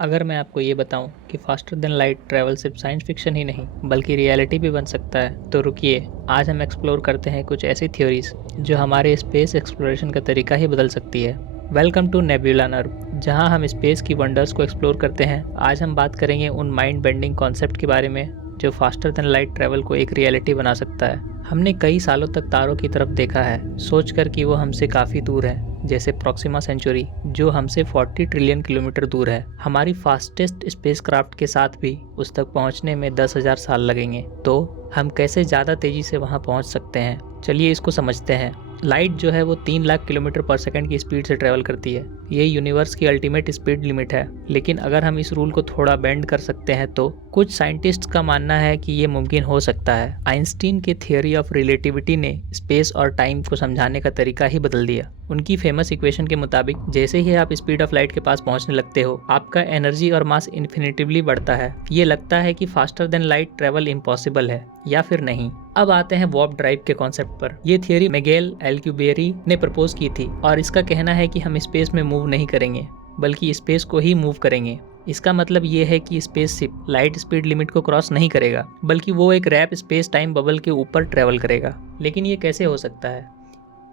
अगर मैं आपको ये बताऊं कि फास्टर देन लाइट ट्रैवल सिर्फ साइंस फिक्शन ही नहीं बल्कि रियलिटी भी बन सकता है, तो रुकिए, आज हम एक्सप्लोर करते हैं कुछ ऐसी थ्योरीज जो हमारे स्पेस एक्सप्लोरेशन का तरीका ही बदल सकती है। वेलकम टू नेबुला नर्व, जहां हम स्पेस की वंडर्स को एक्सप्लोर करते हैं। आज हम बात करेंगे उन माइंड बेंडिंग कॉन्सेप्ट के बारे में जो फास्टर देन लाइट ट्रैवल को एक रियलिटी बना सकता है। हमने कई सालों तक तारों की तरफ देखा है, सोचकर कि वो हमसे काफ़ी दूर है, जैसे प्रॉक्सिमा सेंचुरी जो हमसे 40 ट्रिलियन किलोमीटर दूर है। हमारी फास्टेस्ट स्पेसक्राफ्ट के साथ भी उस तक पहुंचने में 10,000 साल लगेंगे। तो हम कैसे ज़्यादा तेज़ी से वहां पहुंच सकते हैं, चलिए इसको समझते हैं। लाइट जो है वो 3 लाख किलोमीटर पर सेकंड की स्पीड से ट्रैवल करती है। ये यूनिवर्स की अल्टीमेट स्पीड लिमिट है, लेकिन अगर हम इस रूल को थोड़ा बेंड कर सकते हैं तो कुछ साइंटिस्ट्स का मानना है कि ये मुमकिन हो सकता है। आइंस्टीन के थियोरी ऑफ रिलेटिविटी ने स्पेस और टाइम को समझाने का तरीका ही बदल दिया। उनकी फेमस इक्वेशन के मुताबिक जैसे ही आप स्पीड ऑफ लाइट के पास पहुंचने लगते हो, आपका एनर्जी और मास इन्फिनिटिवली बढ़ता है। ये लगता है कि faster than light travel impossible है, या फिर नहीं। अब आते हैं वार्प ड्राइव के कॉन्सेप्ट पर। यह थियोरी मिगेल एल्क्यूबेरी ने प्रपोज की थी और इसका कहना है कि हम स्पेस में मूव नहीं करेंगे बल्कि स्पेस को ही मूव करेंगे। इसका मतलब ये है कि स्पेसशिप लाइट स्पीड लिमिट को क्रॉस नहीं करेगा, बल्कि वो एक रैप स्पेस टाइम बबल के ऊपर ट्रैवल करेगा। लेकिन ये कैसे हो सकता है?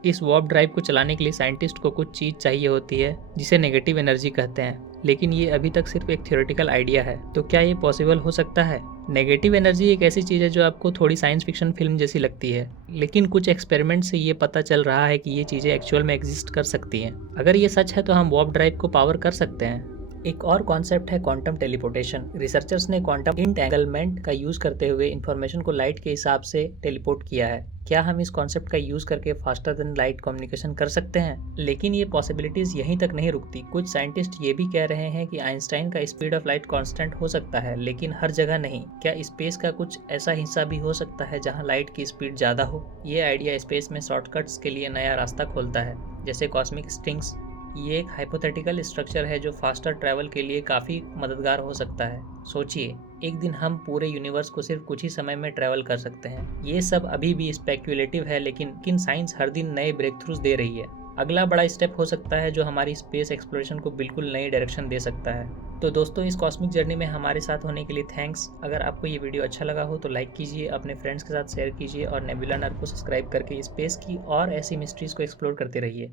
इस वार्प ड्राइव को चलाने के लिए साइंटिस्ट को कुछ चीज़ चाहिए होती है जिसे नेगेटिव एनर्जी कहते हैं, लेकिन ये अभी तक सिर्फ एक थ्योरेटिकल आइडिया है। तो क्या ये पॉसिबल हो सकता है? नेगेटिव एनर्जी एक ऐसी चीज़ है जो आपको थोड़ी साइंस फिक्शन फिल्म जैसी लगती है, लेकिन कुछ एक्सपेरिमेंट से ये पता चल रहा है कि ये चीज़ें एक्चुअल में एग्जिस्ट कर सकती हैं। अगर ये सच है तो हम वार्प ड्राइव को पावर कर सकते हैं। एक और कॉन्सेप्ट है क्वांटम टेलीपोर्टेशन। रिसर्चर्स ने क्वांटम इंटेंगलमेंट का यूज करते हुए इंफॉर्मेशन को लाइट के हिसाब से टेलीपोर्ट किया है। क्या हम इस कॉन्सेप्ट का यूज करके फास्टर देन लाइट कम्युनिकेशन कर सकते हैं? लेकिन ये पॉसिबिलिटीज यहीं तक नहीं रुकती। कुछ साइंटिस्ट ये भी कह रहे हैं कि आइंस्टाइन का स्पीड ऑफ लाइट कांस्टेंट हो सकता है, लेकिन हर जगह नहीं। क्या स्पेस का कुछ ऐसा हिस्सा भी हो सकता है जहां लाइट की स्पीड ज्यादा हो? ये आइडिया स्पेस में शॉर्टकट्स के लिए नया रास्ता खोलता है, जैसे कॉस्मिक स्ट्रिंग्स। ये एक हाइपोथेटिकल स्ट्रक्चर है जो फास्टर ट्रैवल के लिए काफ़ी मददगार हो सकता है। सोचिए, एक दिन हम पूरे यूनिवर्स को सिर्फ कुछ ही समय में ट्रैवल कर सकते हैं। ये सब अभी भी स्पेक्युलेटिव है, लेकिन साइंस हर दिन नए ब्रेक थ्रूज दे रही है। अगला बड़ा स्टेप हो सकता है जो हमारी स्पेस एक्सप्लोरेशन को बिल्कुल नई डायरेक्शन दे सकता है। तो दोस्तों, इस कॉस्मिक जर्नी में हमारे साथ होने के लिए थैंक्स। अगर आपको ये वीडियो अच्छा लगा हो तो लाइक कीजिए, अपने फ्रेंड्स के साथ शेयर कीजिए और नेबुला नर्व को सब्सक्राइब करके स्पेस की और ऐसी मिस्ट्रीज को एक्सप्लोर करते रहिए।